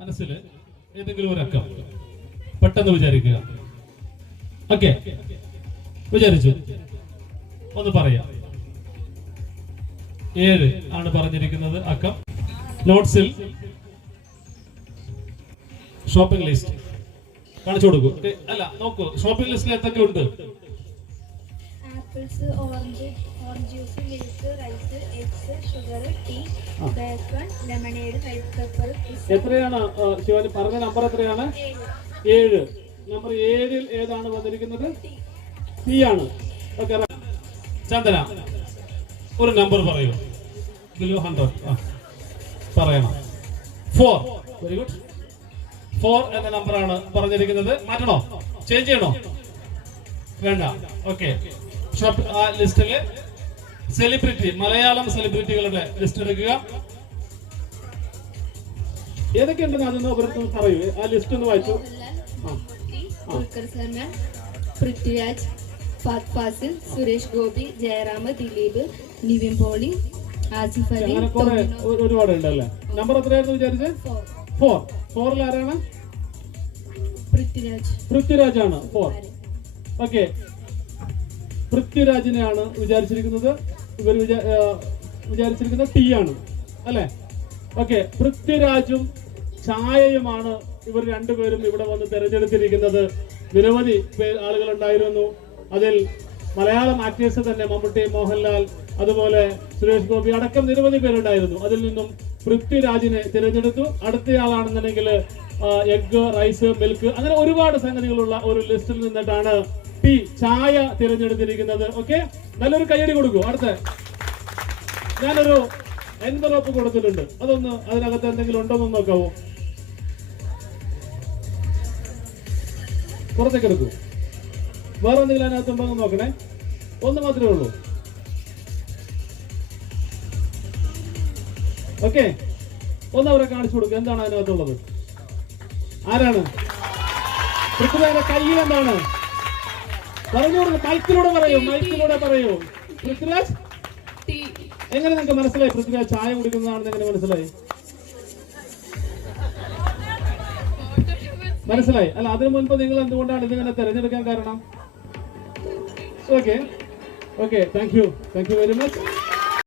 മനസ്സിൽ ഏതെങ്കിലും ഒരു അക്കം പെട്ടെന്ന് വിചാരിക്കുക. ഓക്കെ. വിചാരിച്ചു. ഒന്ന് പറയാം. ഏഴ് ആണ് പറഞ്ഞിരിക്കുന്നത് അക്കം. നോട്ട്സിൽ ഷോപ്പിംഗ് ലിസ്റ്റ് കാണിച്ചു കൊടുക്കൂ. അല്ല നോക്കൂ. ഷോപ്പിംഗ് ലിസ്റ്റിൽ എന്തൊക്കെ ഉണ്ട്? Apples orange orange juice milk rice eggs sugar tea bacon lemonade rice pepper എത്രയാണ്? ശിവാജി പറഞ്ഞ നമ്പർ എത്രയാണ്? ഏഴ്. നമ്പർ ഏഴിൽ ഏതാണ് വന്നിരിക്കുന്നത്? ടീ ആണ്. ഓക്കെ ചന്ദന ഒരു നമ്പർ പറയൂ. Below hundred. പറയണം. ഫോർ. Very good. ഫോർ എന്ന നമ്പറാണ് പറഞ്ഞിരിക്കുന്നത്. മാറ്റണോ? ചേഞ്ച് ചെയ്യണോ? വേണ്ട. ഓക്കെ. ഷോപ്പ് ആ ലിസ്റ്റിൽ സെലിബ്രിറ്റി മലയാളം സെലിബ്രിറ്റികളുടെ ലിസ്റ്റ് എടുക്കുക. ഏതൊക്കെയുണ്ടെന്ന് അതൊന്ന് അവർക്ക് പറയൂ. ആ ലിസ്റ്റ് ഒന്ന് വായിച്ചു. പൃഥ്വിരാജ് ഫഹദ് ഫാസിൽ സുരേഷ് ഗോപി ജയറാം ദിലീപ് നിവിൻ പോളി ആസിഫ് അലി അങ്ങനെ കുറെ ഒരുപാട് ഉണ്ടല്ലേ? നമ്പർ എത്രയായിരുന്നു വിചാരിച്ചത് ഫോർ ഫോറിൽ ആരാണ്? പൃഥ്വിരാജ്. പൃഥ്വിരാജ് ആണ് ഫോർ ഓക്കെ പൃഥ്വിരാജിനെയാണ് വിചാരിച്ചിരിക്കുന്നത്. ഇവർ വിചാരിച്ചിരിക്കുന്നത് ടി ആണ് അല്ലെ? ഓക്കെ. പൃഥ്വിരാജും ഛായയുമാണ് ഇവർ രണ്ടുപേരും ഇവിടെ വന്ന് തെരഞ്ഞെടുത്തിരിക്കുന്നത്. നിരവധി ആളുകൾ ഉണ്ടായിരുന്നു അതിൽ മലയാളം ആക്ടേഴ്സ് തന്നെ മമ്മൂട്ടി മോഹൻലാൽ അതുപോലെ സുരേഷ് ഗോപി അടക്കം നിരവധി പേരുണ്ടായിരുന്നു. അതിൽ നിന്നും പൃഥ്വിരാജിനെ തിരഞ്ഞെടുത്തു. അടുത്തയാളാണെന്നുണ്ടെങ്കിൽ എഗ്ഗ് റൈസ് മിൽക്ക് അങ്ങനെ ഒരുപാട് സംഗതികളുള്ള ഒരു ലിസ്റ്റിൽ നിന്നിട്ടാണ് ടി ചായ തിരഞ്ഞെടുത്തിരിക്കുന്നത്. ഓക്കെ നല്ലൊരു കയ്യടി കൊടുക്കൂ. അടുത്ത. ഞാനൊരു എൻവലോപ്പ് കൊടുത്തിട്ടുണ്ട്. അതൊന്ന് അതിനകത്ത് എന്തെങ്കിലും ഉണ്ടോന്ന് നോക്കാവോ? പുറത്തേക്ക് എടുക്കൂ. വേറെ എന്തെങ്കിലും അതിനകത്ത് ഉണ്ടോ എന്ന് നോക്കണേ. ഒന്ന് മാത്രമേ ഉള്ളൂ. ഓക്കെ ഒന്ന് അവരെ കാണിച്ചു കൊടുക്കുക എന്താണ് അതിനകത്തുള്ളത്? ആരാണ്? കയ്യിൽ എന്താണ്? പറഞ്ഞു കൊടുക്കും മൈക്കിലൂടെ പറയൂ മൈക്കിലൂടെ പറയൂ. പൃഥ്വിരാജ്? എങ്ങനെ നിങ്ങൾക്ക് മനസ്സിലായി പൃഥ്വിരാജ് ചായ കുടിക്കുന്നതാണെന്ന് എങ്ങനെ മനസ്സിലായി? മനസ്സിലായി. അല്ല അതിനു മുൻപ് നിങ്ങൾ എന്തുകൊണ്ടാണ് ഇതിങ്ങനെ തിരഞ്ഞെടുക്കാൻ കാരണം? Okay okay thank you thank you very much